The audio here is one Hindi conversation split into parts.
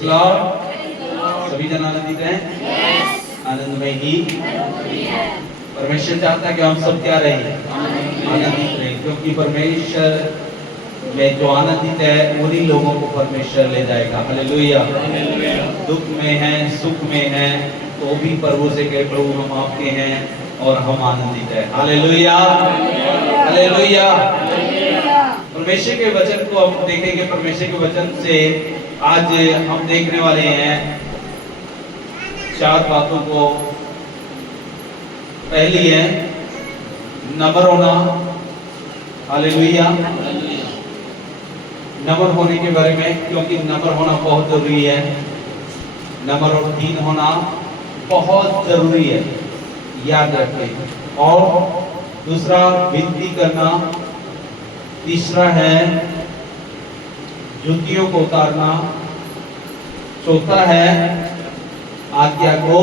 Praise Lord. सभी जन आनंदित हैं? आनंद में ही परमेश्वर चाहता है कि हम सब क्या रहें? आनंदित रहें, क्योंकि परमेश्वर में जो आनंदित है उन्हीं लोगों को परमेश्वर ले जाएगा। हालेलुया। दुख में है, सुख में है, तो भी प्रभु से कहे प्रभु हम आपके हैं और हम आनंदित हैं। Hallelujah, hallelujah. परमेश्वर के वचन को हम देखेंगे। परमेश्वर के वचन से आज हम देखने वाले हैं 4 बातों को। पहली है नम्र होना। हालेलुया। नम्र होने के बारे में, क्योंकि नम्र होना बहुत जरूरी है। नम्र और दीन होना बहुत जरूरी है, याद रखें। और दूसरा विनती करना। तीसरा है जुतियों को उतारना। चौथा है आज्ञा को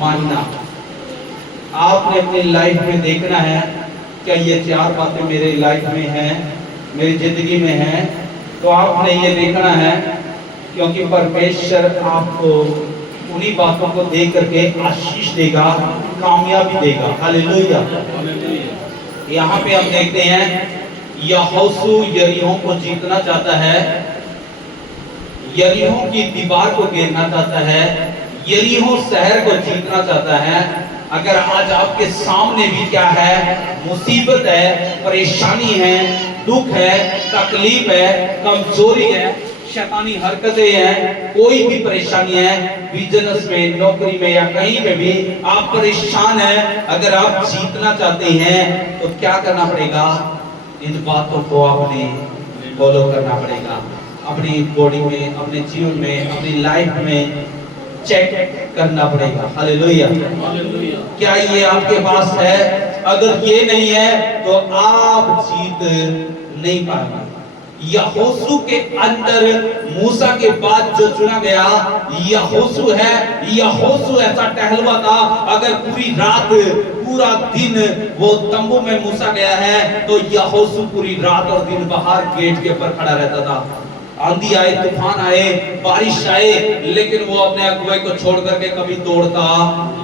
मानना। आपने अपनी लाइफ में देखना है क्या ये 4 बातें मेरे लाइफ में हैं, मेरी जिंदगी में है, तो आपने ये देखना है, क्योंकि परमेश्वर आपको उन्हीं बातों को देख करके आशीष देगा, कामयाबी देगा। हालेलुया। यहाँ पे हम देखते हैं यहोशू यरीहो को जीतना चाहता है, यरीहो की दीवार को गिरना चाहता है, यरीहो शहर को जीतना चाहता है। अगर आज आपके सामने भी क्या है, मुसीबत है, परेशानी है, दुख है, तकलीफ है, कमजोरी है, शैतानी हरकतें हैं, कोई भी परेशानी है, बिजनेस में, नौकरी में या कहीं पे भी आप परेशान हैं, अगर आप जीतना चाहते हैं तो क्या करना पड़ेगा? इन बातों को आपने फॉलो करना पड़ेगा। अपनी बॉडी में, अपने जीवन में, अपनी लाइफ में चेक करना पड़ेगा। हालेलुया। क्या ये आपके पास है? अगर ये नहीं है तो आप जीत नहीं पाएंगे। यहोशू के अंदर मूसा के बाद जो चुना गया यहोशू है। यहोशू ऐसा टहलुआ था, अगर पूरी रात पूरा दिन वो तंबू में मूसा गया है तो यहोशू पूरी रात और दिन बाहर गेट के ऊपर खड़ा रहता था। आंधी आए, तूफान आए, बारिश आए, लेकिन वो अपने अगुवाई को छोड़ करके कभी दौड़ता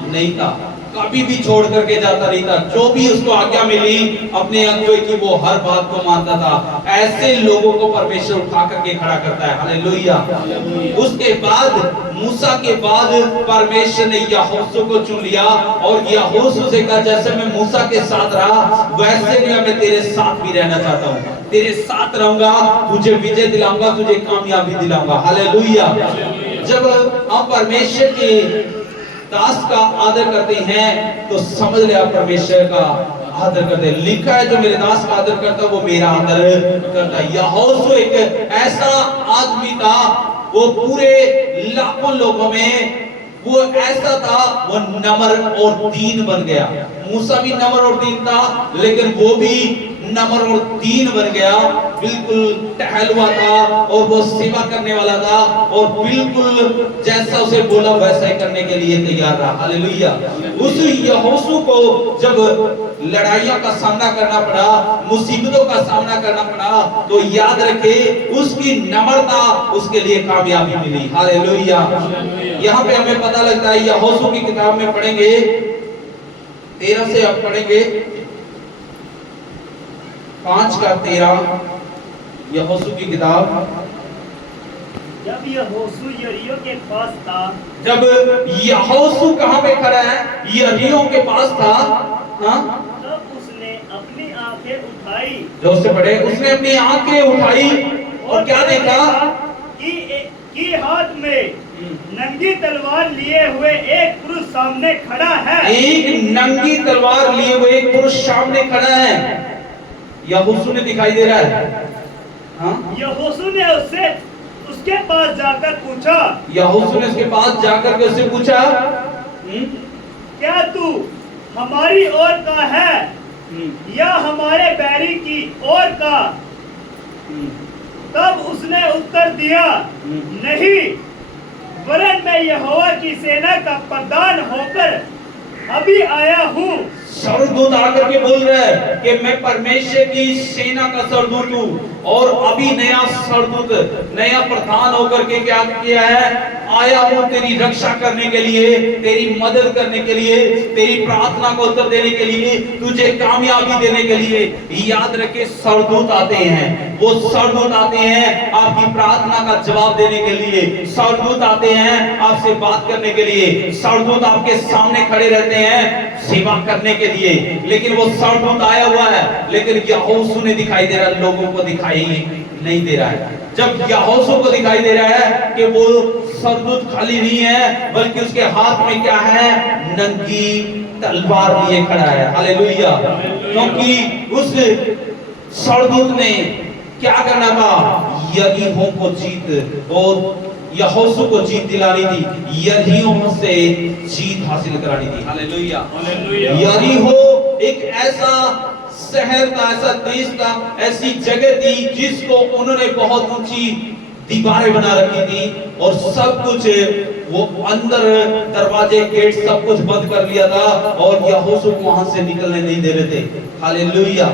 नहीं था, कभी भी छोड़ करके जाता नहीं था। जो भी उसको आज्ञा मिली अपने अगुवाई की, वो हर बात को मानता था। ऐसे लोगों को परमेश्वर उठा करके खड़ा करता है। हालेलुया। उसके बाद मूसा के बाद परमेश्वर ने यहोशू को चुन लिया और यहोशू से कहा जैसे मैं मूसा के साथ रहा वैसे मैं तेरे साथ भी रहना चाहता हूँ, तेरे साथ रहूंगा, तुझे विजय दिलाऊंगा, तुझे कामयाबी दिलाऊंगा। हालेलुया। जब हम परमेश्वर के दास का आदर करते हैं तो समझ ले आप परमेश्वर का आदर करते हैं। लिखा है जो मेरे दास का आदर करता है वो मेरा आदर करता है। यहोशू एक ऐसा आदमी था, वो पूरे लाखों लोगों में वो ऐसा था, वो नम्र और दीन बन गया। मूसा भी नम्र और दीन था, लेकिन वो भी नम्र और दीन बन गया। बिल्कुल टहलुआ था और वो सेवा करने वाला था और बिल्कुल जैसा उसे बोला वैसा ही करने के लिए तैयार रहा। हालेलुया। उस यहोशू को जब लड़ाइयों का सामना करना पड़ा, मुसीबतों का सामना करना पड़ा, तो याद रखे उसकी नम्रता उसके लिए कामयाबी मिली। हालेलुया। यहाँ पे हमें पता लगता है, यहोशू की किताब में पढ़ेंगे 13 से अब पढ़ेंगे 5:13 यहोशू की किताब। जब यहोशू यरीहो के पास था, जब यहोशू कहाँ पे खड़ा है? यरीहो के पास था। हाँ? तब उसने अपनी आंखें उठाई, जो उससे पढ़े, उसने अपनी आंखें उठाई और क्या देखा? कि हाथ में नंगी तलवार लिए हुए एक पुरुष सामने खड़ा है। एक नंगी तलवार लिए हुए एक पुरुष सामने खड़ा है। यहोशू ने दिखाई दे रहा है। हाँ? यहोशू ने उसके पास जाकर पूछा, यहोशू ने उसके पास जाकर के उससे पूछा, क्या तू हमारी ओर का है या हमारे बैरी की ओर का? तब उसने उत्तर दिया, नहीं, वरन मैं यहोवा की सेना का प्रधान होकर अभी आया हूँ। स्वर्गदूत आकर के बोल रहा है कि मैं परमेश्वर की सेना का स्वर्गदूत हूँ और अभी नया स्वर्गदूत, नया प्रधान होकर के क्या किया है, आया हूँ तेरी रक्षा करने के लिए, तेरी मदद करने के लिए, तेरी प्रार्थना को उत्तर देने के लिए, तुझे कामयाबी देने के लिए। याद रखे स्वर्गदूत आते हैं, वो स्वर्गदूत आते हैं आपकी प्रार्थना का जवाब देने के लिए, स्वर्गदूत आते हैं आपसे बात करने के लिए, स्वर्गदूत आपके सामने खड़े रहते हैं सेवा करने के लिए। लेकिन वो स्वर्गदूत आया हुआ है, लेकिन यहोशू ने दिखाई दे रहा, लोगों को दिखाई नहीं दे रहा है। जब यहोशू को दिखाई दे रहा है कि वो स्वर्गदूत खाली नहीं है, बल्कि उसके हाथ में क्या है, नंगी तलवार लिए खड़ा है। हालेलुया। क्योंकि उस स्वर्गदूत ने क्या करना था, यरीहो को जीत और यहोशू को जीत दिलानी थी, यरीहो से जीत हासिल करानी थी। हालेलुया। यरीहो एक ऐसा शहर था, ऐसा देश था, ऐसी जगह थी जिसको उन्होंने बहुत ऊंची दीवारें बना रखी थी और सब कुछ वो अंदर दरवाजे गेट सब कुछ बंद कर लिया था और यहोशू को वहां से निकलने नहीं दे रहे थे। हालेलुया।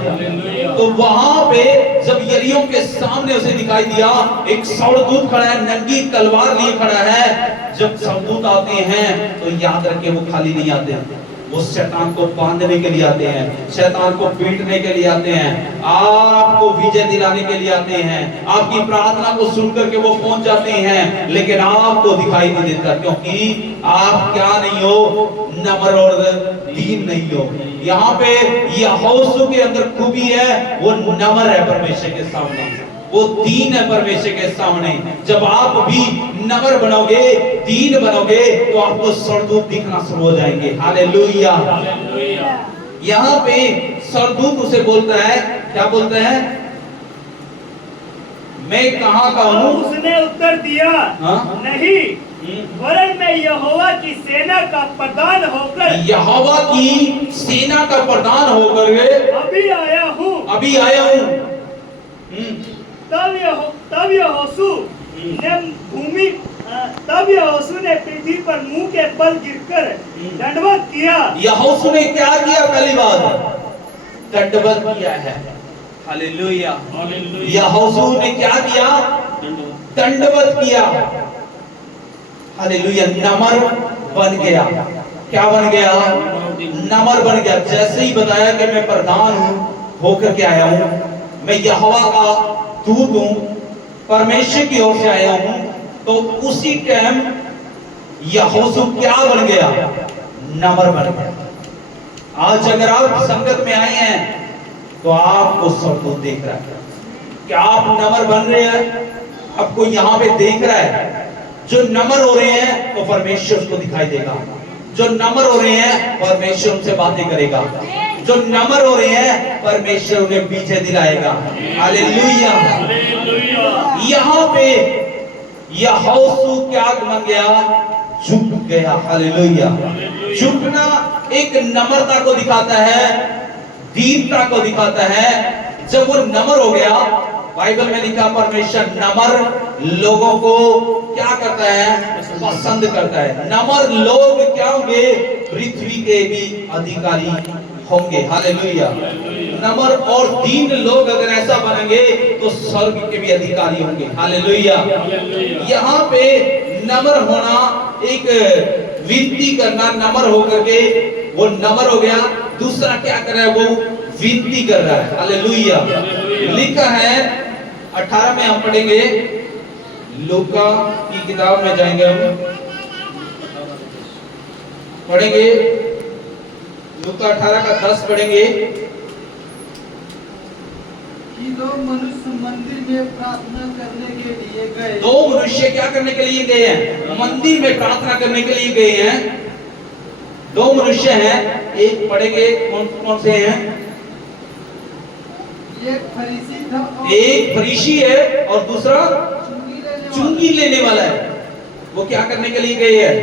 तो वहां पे जब यरीहो के सामने उसे दिखाई दिया, एक स्वर्गदूत खड़ा है, नंगी तलवार लिए खड़ा है। जब स्वर्गदूत आते हैं तो याद रखे वो खाली नहीं आते, वो शैतान को बांधने के लिए आते हैं, शैतान को पीटने के लिए आते हैं, आपको विजय दिलाने के लिए आते हैं, आपकी प्रार्थना को सुनकर के वो पहुंच जाते हैं, लेकिन आपको दिखाई नहीं देता क्योंकि आप क्या नहीं हो, नम्र और दीन नहीं हो। यहाँ पे यहोशू के अंदर खूबी है, वो नम्र है परमेश्वर के सामने, वो दीन है परमेश्वर के सामने। जब आप भी नम्र बनोगे, दीन बनोगे, तो आपको स्वर्गदूत दिखना शुरू हो जाएंगे। हालेलुया। यहाँ पे स्वर्गदूत उसे बोलता है, क्या बोलता है, मैं कहाँ का हूँ? उसने उत्तर दिया, नहीं, वरन मैं यहोवा की सेना का प्रधान होकर, यहोवा की सेना का प्रधान होकर अभी आया हूँ, अभी आया हूँ। तब यहोशू ने पृथ्वी पर मुंह के बल गिरकर दंडवत किया। यहोशू ने क्या किया? पहली बात दंडवत किया है। हालेलुया। यहोशू ने क्या किया? दंडवत किया। हालेलुया। नम्र बन गया। क्या बन गया? नम्र बन गया। जैसे ही बताया कि मैं प्रधान हूँ होकर के आया हूँ, मैं यहोवा का दूत हूँ, परमेश्वर की ओर से आया हूँ, तो उसी टाइम यहोशू क्या बन गया? नम्र बन गया। आज अगर आप संगत में आए हैं तो आपको स्वर्गदूत देख रहा है। क्या आप नम्र बन रहे हैं? आपको यहाँ पे देख रहा है। जो नम्र हो रहे हैं तो परमेश्वर उसको दिखाई देगा। जो नम्र हो रहे हैं परमेश्वर उनसे बातें करेगा। जो नम्र हो रहे हैं परमेश्वर उन्हें विजय दिलाएगा। हालेलुया। यहाँ पे यहोशू क्या बन गया? झुक गया। हालेलुया। झुकना एक नम्रता को दिखाता है, दीनता को दिखाता है। जब वो नम्र हो गया, बाइबल में लिखा परमेश्वर नम्र लोगों को क्या करता है? पसंद करता है। नम्र लोग क्या होंगे? पृथ्वी के भी अधिकारी होंगे। हालेलुया। नम्र और दीन लोग अगर ऐसा बनेंगे तो स्वर्ग के भी अधिकारी होंगे। हालेलुया। यहाँ पे नम्र होना, एक विनती करना, नम्र होकर के वो नम्र हो गया। दूसरा क्या कर रहा है? वो विनती कर रहा है। हालेलुया। लिखा है 18 में हम पढ़ेंगे, लूका की किताब में जाएंगे, हम पढ़ेंगे लूका 18 का 10 पढ़ेंगे। कि दो मनुष्य मंदिर में प्रार्थना करने के लिए गए। दो मनुष्य क्या करने के लिए गए हैं? मंदिर में प्रार्थना करने के लिए गए हैं। दो मनुष्य हैं, एक पढ़ेंगे कौन कौन से हैं? एक फरीसी था और एक फरीसी है और दूसरा चुंगी लेने वाला है। वो क्या करने के लिए गए हैं?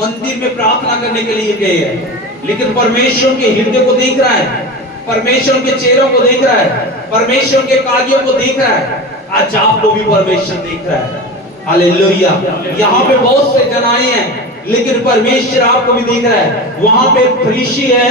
मंदिर में प्रार्थना करने के लिए गए हैं। लेकिन परमेश्वर के हृदय को देख रहा है, परमेश्वर के चेहरों को देख रहा है, परमेश्वर के कार्यों को देख रहा है। आज आपको भी परमेश्वर देख रहा है। हालेलुया। यहाँ पे बहुत से जन आए हैं, लेकिन परमेश्वर आपको भी देख रहा है। वहां पे फरीसी है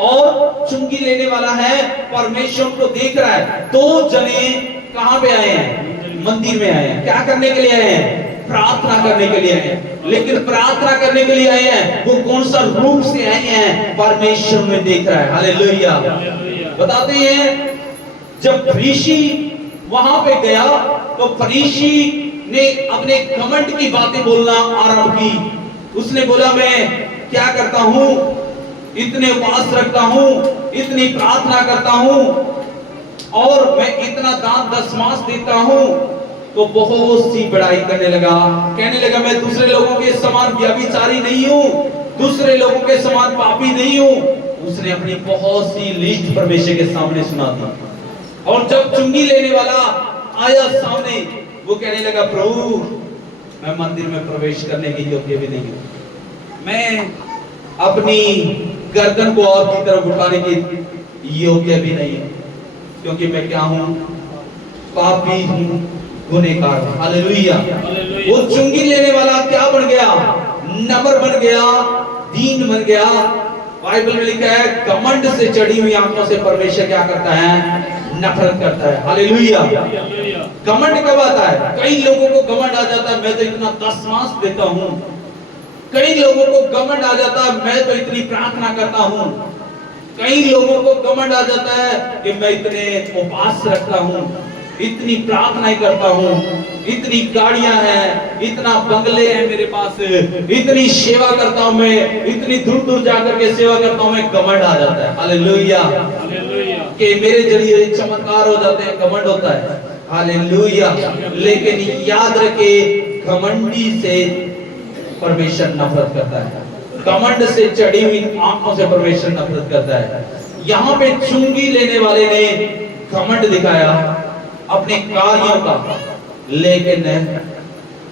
और चुंगी लेने वाला है, परमेश्वर को देख रहा है। दो जने कहां पे आए हैं? मंदिर में आए हैं। क्या करने के लिए आए हैं? प्रार्थना करने के लिए आए हैं। लेकिन प्रार्थना करने के लिए आए हैं, वो कौन सा रूप से आए हैं? परमेश्वर में देख रहा है। हालेलुया। बताते हैं जब फरीसी वहां पे गया तो फरीसी ने अपने घमंड की बातें बोलना आरंभ की। उसने बोला मैं क्या करता हूं, इतने उपवास रखता हूं, इतनी प्रार्थना करता हूं और मैं इतना दान दशमांश देता हूं। तो बहुत सी बड़ाई करने लगा, कहने लगा मैं दूसरे लोगों के समान व्यभिचारी नहीं हूं, दूसरे लोगों के समान पापी नहीं हूं। उसने अपनी बहुत सी लिस्ट परमेश्वर के सामने सुना दी। और जब चुंगी लेने वाला आया सामने, वो कहने लगा प्रभु मैं मंदिर में प्रवेश करने के योग्य भी नहीं हूं, मैं अपनी गर्दन को आपकी तरफ उठाने के योग्य भी नहीं हूं, क्योंकि मैं क्या हूं? पापी हूं, गुनहगार हूं। हालेलुया। वो चुंगी लेने वाला क्या बन गया? नम्र बन गया, दीन बन गया। बाइबल में लिखा है घमंड से चढ़ी हुई आंखों से परमेश्वर क्या करता है? नफरत करता है। हालेलुया। घमंड कब आता है? कई लोगों को घमंड आ जाता है मैं तो इतना दशमांश देता हूं। कई लोगों को घमंड आ जाता है मैं तो इतनी प्रार्थना करता हूं। कई लोगों को घमंड आ जाता है कि मैं इतने उपवास रखता हूं, इतनी प्रार्थनाएं करता हूं, इतनी गाड़ियां हैं, इतना बंगले हैं मेरे पास, इतनी सेवा करता हूं मैं, इतनी दूर दूर जाकर के सेवा करता हूं मैं। घमंड आ जाता है। हालेलुया। कि मेरे जरिए चमत्कार हो जाते हैं, घमंड होता है। हालेलुया। लेकिन याद रखे घमंडी से परमेश्वर नफरत करता है। घमंड से चढ़ी हुई आंखों से परमेश्वर नफरत करता है। यहाँ पे चुंगी लेने वाले ने घमंड दिखाया अपने कार्यों का, लेकिन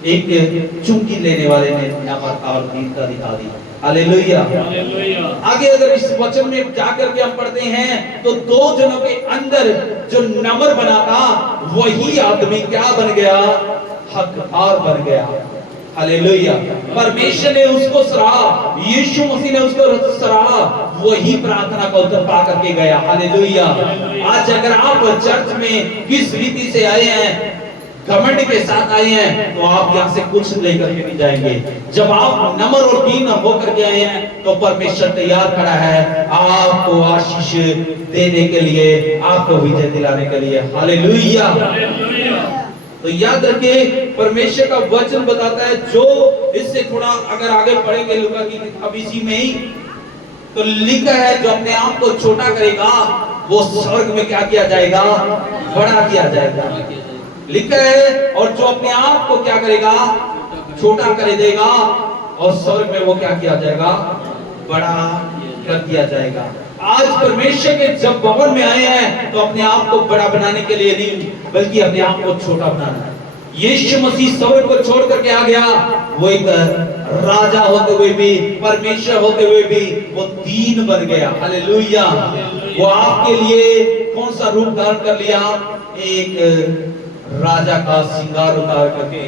एक चुंगी लेने वाले ने लगातार दीनता दिखा दी। हालेलुया। आगे अगर इस वचन में जाकर के हम पढ़ते हैं तो दो जनों के अंदर जो नम्र बना था वही आदमी क्या बन गया? हकदार बन गया। हालेलुया। परमेश्वर ने उसको सराहा, यीशु मसीह ने उसको सराहा, वही प्रार्थना का उत्तर पा करके गया। हालेलुया। आज अगर आप चर्च में किस रीति से आए हैं, घमंड के साथ आए हैं, तो आप यहाँ से कुछ लेकर के नहीं जाएंगे। जब आप नम्र और दीन होकर के आए हैं तो परमेश्वर तैयार खड़ा है आपको आशीष देने के लिए, आपको विजय दिलाने के लिए। हालेलुया। तो याद रखिए परमेश्वर का वचन बताता है, जो इससे थोड़ा अगर आगे पढ़ेंगे लूका की किताब इसी में ही, तो लिखा है जो अपने आप को छोटा करेगा वो स्वर्ग में क्या किया जाएगा? बड़ा किया जाएगा। लिखा है और जो अपने आप को क्या करेगा? छोटा कर देगा और स्वर्ग में वो क्या किया जाएगा? बड़ा कर दिया जाएगा। आज परमेश्वर के जब भवन में आए हैं तो अपने आप को बड़ा बनाने के लिए नहीं, बल्कि अपने आप को छोटा बनाना है। यीशु मसीह स्वर्ग को छोड़ करके आ गया, वो एक राजा होते हुए भी, परमेश्वर होते हुए भी वो दीन बन गया। हालेलुया। वो आपके लिए कौन सा रूप धारण कर लिया? एक राजा का श्रृंगार उतार करके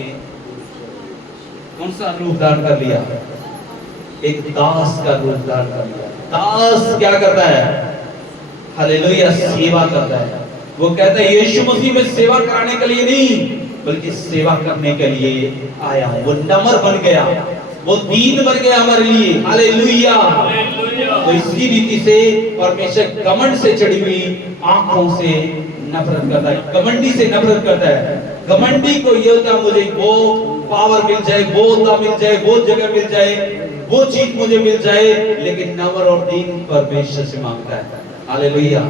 कौन सा रूप धारण कर लिया? एक दास का रूप धारण कर लिया। दास क्या करता है? हालेलुया। सेवा करता है। वो कहता है यीशु मसीह में सेवा कराने के लिए नहीं, बल्कि सेवा करने के लिए आया हूं। वो नम्र बन गया, वो दीन बन गया हमारे लिए। हालेलुया। तो इसी रीति से परमेश्वर घमंड से चढ़ी हुई आंखों से नफरत करता है, घमंडी से नफरत करता है। घमंडी को ये होता है मुझे वो पावर मिल जाए, वो होता मिल जाए, वो जगह मिल जाए, वो चीज मुझे मिल जाए, लेकिन नम्र और दीन परमेश्वर से मांगता है। हालेलुया।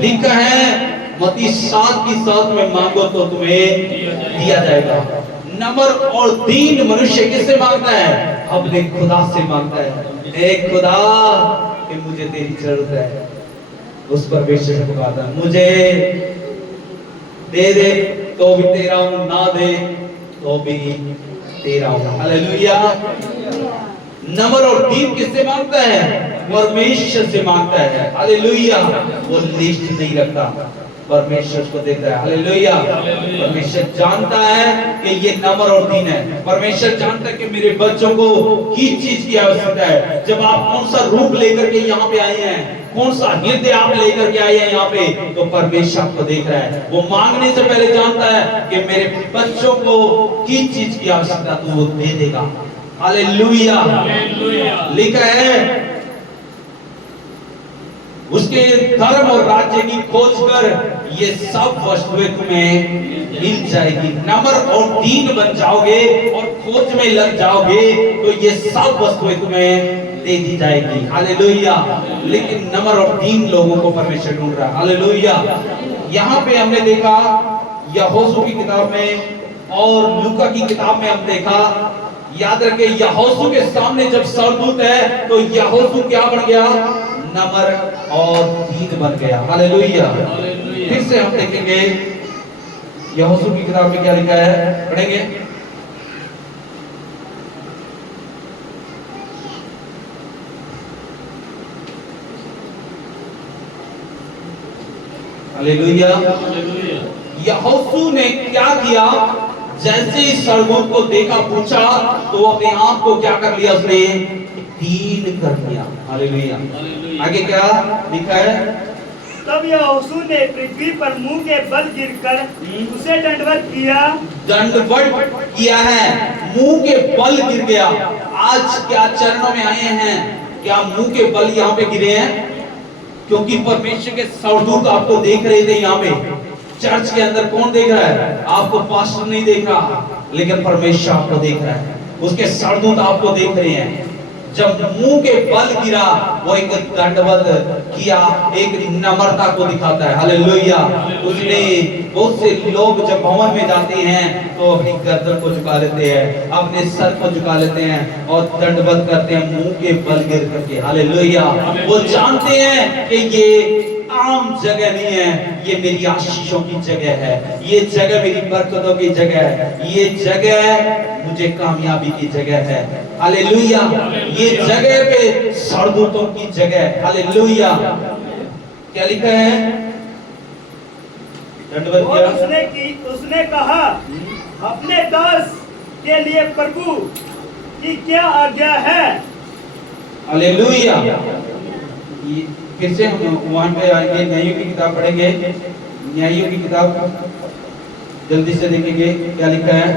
लिखा है मत्ती 7:7 में मांगो तो तुम्हें दिया जाएगा। नम्र और दीन मनुष्य किससे मांगता है? अपने खुदा से मांगता है। ए खुदा कि मुझे तेरी जरूरत है। उस परमेश्वर से पुकारता है, मुझे दे दे तो भी तेरा हूं, ना दे तो भी तेरा हूं। हालेलुया। नम्र और दीन किससे मांगता है? परमेश्वर से मांगता है। हालेलुया। वो लिस्ट नहीं रखता, परमेश्वर को देखता है। हालेलुया। परमेश्वर जानता है कि ये नम्र और दीन है। परमेश्वर जानता है कि मेरे बच्चों को किस चीज की आवश्यकता है। जब आप कौन सा रूप लेकर के यहाँ पे आए हैं, कौन सा हृदय आप लेकर के आए हैं यहाँ पे, तो परमेश्वर आपको देख रहा है। वो मांगने से पहले जानता है कि मेरे बच्चों को किस चीज की आवश्यकता, तो वो दे देगा। हालेलुया। लिखा है उसके धर्म और राज्य की खोज कर ये सब वस्तुएं तुम्हें मिल जाएगी। नम्र और दीन बन जाओगे और खोज में लग जाओगे तो ये सब वस्तुएं तुम्हें दे दी जाएगी। हालेलुया। लेकिन नम्र और दीन लोगों को परमेश्वर ढूंढ रहा है। हालेलुया। यहाँ पे हमने देखा यहोशू की किताब में और लूका की किताब में हम देखा, याद रखे यहोशू के सामने जब सरदूत है तो यहोशू क्या बन गया, नम्र और दीन बन गया। हालेलुया। फिर से हम देखेंगे यहोशू की किताब में क्या लिखा है, पढ़ेंगे। हालेलुया। यहोशू ने क्या किया, जैसे ही सरदूत को देखा पूछा तो अपने आप को क्या कर लिया, उसने दीन कर दिया। हालेलुया। आगे क्या लिखा है, तब यहोशू ने पृथ्वी पर मुंह के बल गिरकर उसे दंडवत किया। दंडवत किया है, मुंह के बल गिर गया। आज क्या चरणों में आए हैं, क्या मुंह के बल यहाँ पे गिरे हैं? क्योंकि परमेश्वर के सरदूत आपको देख रहे थे। यहाँ पे चर्च के अंदर कौन देख रहा है, आपको पास्टर नहीं देख रहा, लेकिन परमेश्वर आपको देख रहा है। उसके सरदूत आपको देख रहे हैं। जब मुंह के बल गिरा, वो एक दंडवत किया, एक नम्रता को दिखाता है। हालेलुया। उसने, बहुत से लोग जब भवन में जाते हैं तो अपनी गर्दन को झुका लेते हैं, अपने सर को झुका लेते हैं और दंडवत करते हैं मुंह के बल गिर करके। हालेलुया। वो जानते हैं कि ये आम जगह नहीं है, ये मेरी आशीषों की जगह है, ये जगह मेरी बरकतों की जगह है, ये जगह मुझे कामयाबी की जगह है। हालेलुया। ये जगह पे सरदूतों की जगह है। हालेलुया। क्या लिखा है, और उसने कहा, अपने दास के लिए प्रभु की क्या आज्ञा है। हालेलुया। फिर से हम वहां पे आएंगे, न्यायों की किताब पढ़ेंगे। न्यायों की किताब जल्दी से देखेंगे क्या लिखा है।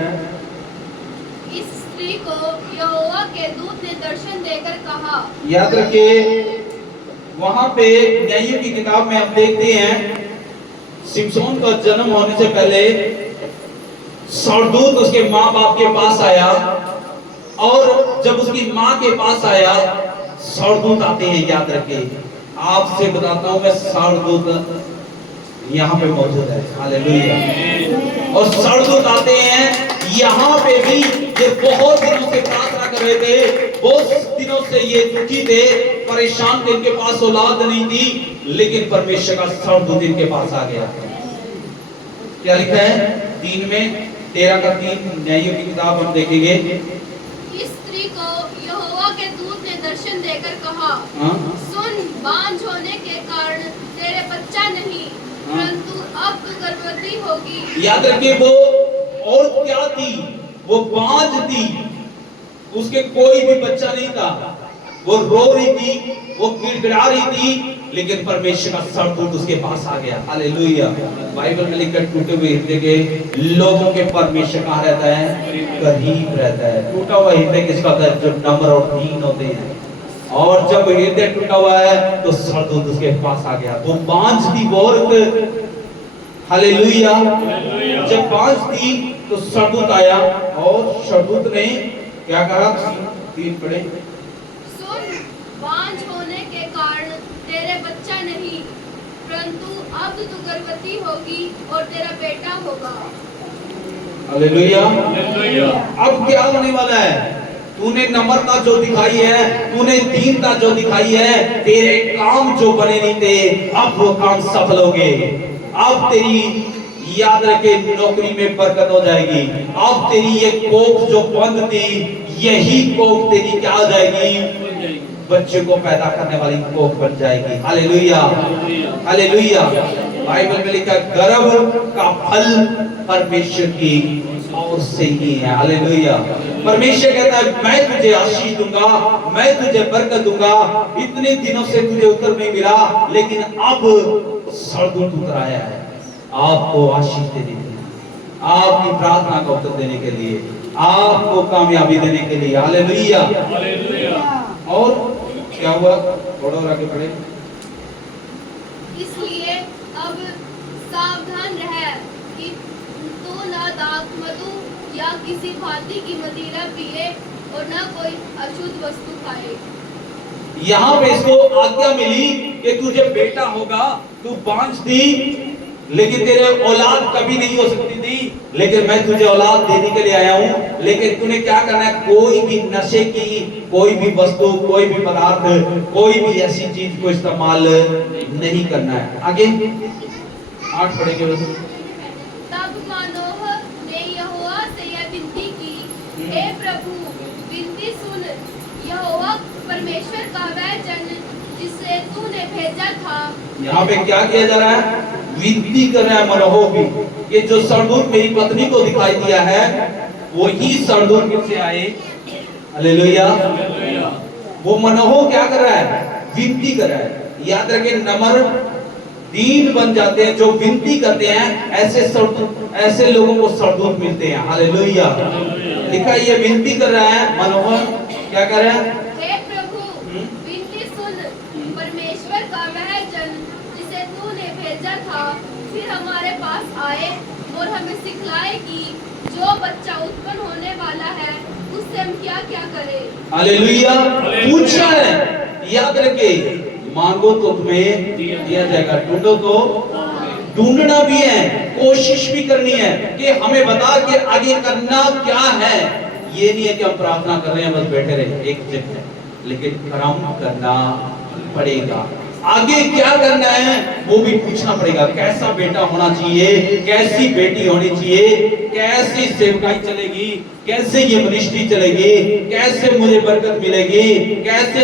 इस स्त्री को यहोवा के दूत ने दर्शन देकर कहा। याद रखिए, वहां पे न्यायों की किताब में हम देखते हैं सिमसोन का जन्म होने से पहले सरदूत उसके माँ बाप के पास आया, और जब उसकी माँ के पास आया, सरदूत आते हैं। याद रखिए, आपसे बताता हूं मैं, सरदूत यहाँ पे मौजूद है। हालेलुया। और सरदूत आते हैं यहाँ पे भी। ये बहुत दिनों से प्रार्थना कर रहे थे, बहुत दिनों से ये दुखी थे, परेशान थे, इनके पास औलाद नहीं थी, लेकिन परमेश्वर का सरदूत इनके पास आ गया। क्या लिखा है 3 में 13 का 3 न्यायों की किताब हम देखेंगे। इस स्त्री को यहोवा के दूत ने दर्शन देकर कहा, सुन, बांझ होने के कारण तेरे बच्चा नहीं, परंतु अब तू गर्भवती होगी। याद रखिए, वो और क्या थी, वो बांझ थी, उसके कोई भी बच्चा नहीं था, वो रो रही थी, वो गिड़गिड़ा रही थी, लेकिन परमेश्वर का सरदूत उसके पास आ गया। हालेलुया। बाइबल में लिखा, टूटे हुए हृदय के लोगों के परमेश्वर कहाँ रहता है, करीब रहता है। टूटा हुआ हृदय किसका होता है, जो नम्र और दीन होते हैं। और जब हृदय टूटा हुआ है तो सरदूत उसके पास आ गया। वो बांझ थी वो औरत। हालेलुया। जब बांझ थी तो सरदूत आया, और सरदूत ने क्या कहा, 3 पढ़े। सुन, बांझ होने के कारण तेरे बच्चा नहीं, परंतु अब तू गर्भवती होगी और तेरा बेटा होगा। हालेलुया। अब क्या होने वाला है, तूने नम्रता जो दिखाई है, तूने दीनता जो दिखाई है, तेरे काम जो बने नहीं थे, अब वो काम सफल हो गए। अब तेरी, याद रखे, नौकरी में बरकत हो जाएगी। अब तेरी ये कोख जो बंद थी, यही कोख तेरी क्या हो जाएगी, बच्चे को पैदा करने वाली कोख बन जाएगी। हालेलुया। हालेलुया। बाइबल में लिखा, गर्भ का फल परमेश्वर की उससे ही है। हालेलुया। परमेश्वर कहता है मैं तुझे आशीष दूंगा, मैं तुझे बरकत दूंगा। इतने दिनों से तुझे उत्तर नहीं मिला, लेकिन अब सरदूत उतर आया है आपको आशीष देने के लिए, आपकी प्रार्थना का उत्तर देने के लिए, आपको कामयाबी देने के लिए। हालेलुया। और क्या हुआ? थोड़ा और आगे बढ़े। इसलिए अब सावधान रह कि तू न दाख मधु या किसी भांति की मदिरा पिए और न कोई अशुद्ध वस्तु खाए। यहाँ पे इसको आज्ञा मिली कि तुझे बेटा होगा, तू बांझ थी लेकिन तेरे औलाद कभी नहीं हो सकती थी, लेकिन मैं तुझे औलाद देने के लिए आया हूँ। लेकिन तूने क्या करना है? कोई भी नशे की कोई भी वस्तु, कोई भी पदार्थ, कोई भी ऐसी चीज को इस्तेमाल नहीं करना है। आगे 8 पढ़ेंगे। तब मानोह ने यहोवा से यह विनती की, हे प्रभु विनती सुन, यहोवा परमेश्वर का वह जन जिसे तूने भेजा था। यहाँ पे क्या किया जा रहा है? विनती कर रहा है मनोह भी कि जो सरदूत मेरी पत्नी को दिखाई दिया है वही सरदूत फिर से आए। हालेलुया। वो मनोह क्या कर रहा है? विनती कर रहा है। याद रखें, नम्र दीन बन जाते हैं जो विनती करते हैं, ऐसे सरदूत, ऐसे लोगों को सरदूत मिलते हैं। हालेलुया। लिखा ये विनती कर रहा है मनोह, क्या कर रहा है? हे प्रभु विनती सुन, परमेश्वर का वह जन जिसे तूने भेजा था फिर हमारे पास आए और हमें सिखलाए कि जो बच्चा उत्पन्न होने वाला है उससे हम क्या क्या करें। हालेलुया। पूछना है, याद रखे, मांगो तो तुम्हें दिया जाएगा, ढूंढो तो ढूंढना भी है, कोशिश भी करनी है कि हमें बता के आगे करना क्या है। ये नहीं है कि हम प्रार्थना कर रहे हैं बस बैठे रहे एक जगह, लेकिन कर्म करना पड़ेगा। आगे क्या करना है वो भी पूछना पड़ेगा। कैसा बेटा होना चाहिए, कैसी बेटी होनी चाहिए, कैसी सेवकाई चलेगी, कैसे ये मिनिस्ट्री चलेगी, कैसे मुझे बरकत मिलेगी, कैसे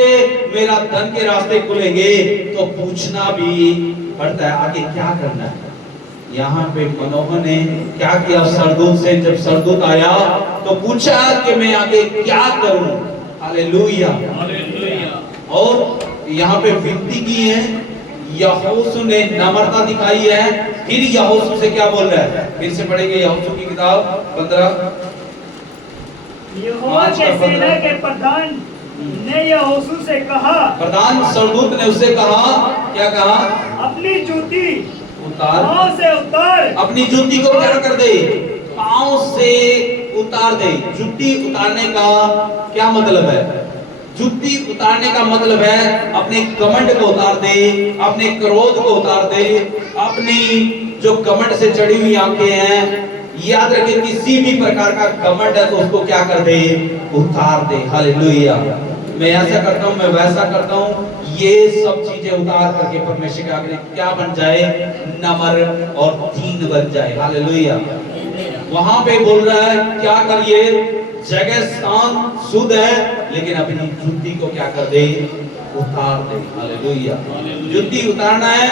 मेरा धन के रास्ते खुलेंगे, तो पूछना भी पड़ता है आगे क्या करना है। यहाँ पे मनोह ने क्या किया? सरदूत से जब सरदूत आया तो पूछा कि मैं आगे क्या करूं। हालेलुया। और यहाँ पे विनती की है, यहोशू ने नम्रता दिखाई है। फिर यहोशू से क्या बोल रहा है? फिर से पढ़ेंगे यहोशू की किताब 15। यहोवा के सेना के प्रधान ने यहोशू से कहा, प्रधान सरदूत ने उससे कहा, क्या कहा? अपनी जूती उतार, पांव से उतार। अपनी जूती को क्या कर दे? पांव से उतार दे। जूती उतारने का क्या मतलब है? जूती उतारने का मतलब है अपने घमंड को उतार दे, अपने क्रोध को उतार दे, अपनी जो घमंड से चढ़ी हुई आंखें हैं, याद रखिए किसी भी प्रकार का घमंड है तो उसको क्या कर दे? उतार दे। हालेलुया। मैं ऐसा करता हूँ, मैं वैसा करता हूँ, ये सब चीजें उतार करके परमेश्वर के आगे क्या बन जाए? नम्र और दीन बन जाए। हालेलुया। वहां पे बोल रहा है क्या करिए? जगह स्थान शुद्ध है, लेकिन अपनी जूती को क्या कर दे? उतार दे। हालेलुया। जूती उतारना है,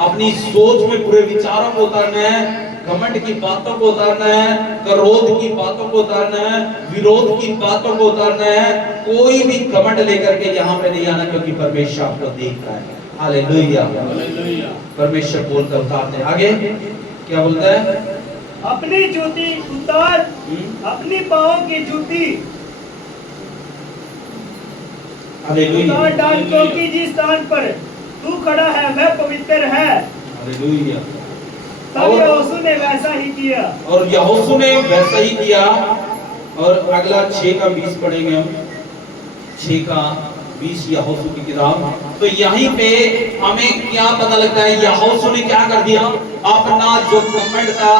अपनी सोच में बुरे विचारों को उतारना है, घमंड की बातों को उतारना है, क्रोध की बातों को उतारना है, विरोध की बातों को उतारना है। कोई भी घमंड लेकर के यहाँ पे नहीं आना, क्योंकि परमेश्वर आपको देखता है। हालेलुया। परमेश्वर बोलता उतारते हैं। आगे क्या बोलता है? अपनी जूती उतार, अपनी पांव की जूती उतार डाल, क्योंकि जिस स्थान पर तू खड़ा है वह पवित्र है। हालेलुया। तब यहोशू ने वैसा ही किया। और यहोशू ने वैसा ही किया। और अगला 6 का 20 पढ़ेंगे हम। 6 का 20 यहोशू की किताब। तो यहीं पे हमें क्या पता लगता है? यहोशू ने क्या कर दिया? अपना जो घमंड था,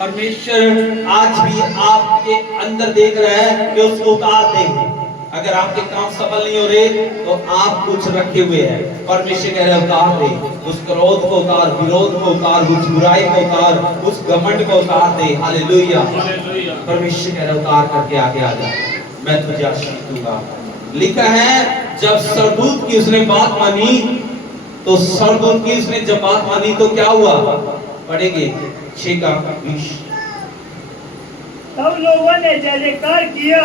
परमेश्वर आज भी आपके अंदर देख रहा है कि उसको उतार देंगे। अगर आपके काम सफल नहीं हो रहे तो आप कुछ रखे हुए हैं, परमेश्वर कह रहा है उतार दे। उस क्रोध को उतार, विरोध को उतार, उस बुराई को उतार, उस घमंड को उतार दे। हालेलुया। परमेश्वर कह रहा है उतार करके आगे आ जा, मैं तुझे आशीष दूंगा। लिखा है जब सरदूत की उसने बात मानी, तो सरदूत की उसने जब बात मानी तो क्या हुआ? पढ़ेंगे 6 का 20। तब लोगों ने जय जयकार किया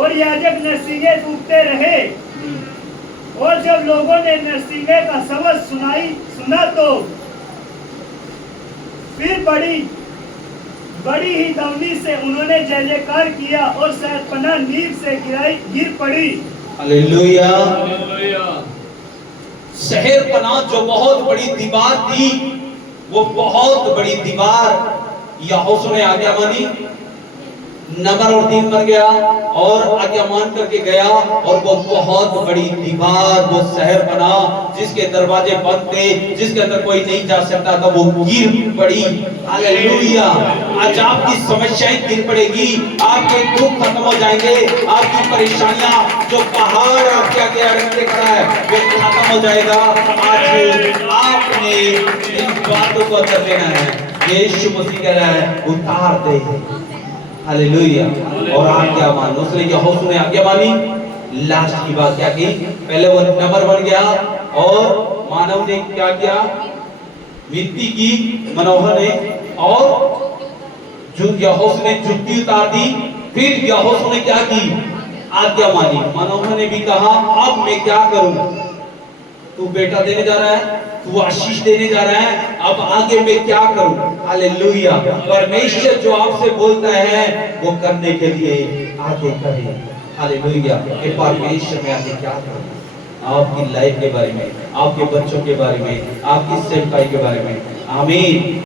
और याजक नरसिंगे फूंकते रहे। और जब लोगों ने नरसिंगे का शब्द सुना तो फिर बड़ी ही दमनी से उन्होंने जय जयकार किया और शहरपनाह नींव से गिर पड़ी। हालेलुया। शहरपनाह जो बहुत बड़ी दीवार थी, वो बहुत बड़ी दीवार यहोशू ने आज्ञा मानी, नंबर और 3 बन गया और आज्ञा मान करके गया। और वो बहुत बड़ी दीवार, वो शहरपनाह जिसके दरवाजे बंद थे, जिसके अंदर कोई नहीं जा सकता था, वो गिर पड़ी। हालेलुया। आज आपकी समस्याएं गिर पड़ेगी, आपके दुख खत्म हो जाएंगे, आपकी परेशानियां जो पहाड़ आपके आगे अड़कते खड़ा है वो खत्म हो जाएगा। आज आपने इन बातों को कर लेना है। यीशु मसीह कह रहा है उतार दे। हालेलुया। और आज्ञा मान, उसने यहोशू ने आज्ञा मानी। लास्ट की बात क्या की? पहले वो नंबर बन गया और मानव ने क्या किया? मिट्टी की, मनोहर ने, और जो यहोशू ने जुत्ती उतार दी। फिर यहोशू ने क्या की? आज्ञा मानी। मनोहर ने भी कहा अब मैं क्या करूं? तू बेटा देने जा रहा है, तू आशीष देने जा रहा है, अब आगे मैं क्या करूं? हालेलुया। परमेश्वर जो आपसे बोलता है वो करने के लिए आगे करें। हालेलुया। कि परमेश्वर में आगे क्या करूं? आपकी लाइफ के बारे में, आपके बच्चों के बारे में, आपकी सेवकाई के बारे में। आमीन।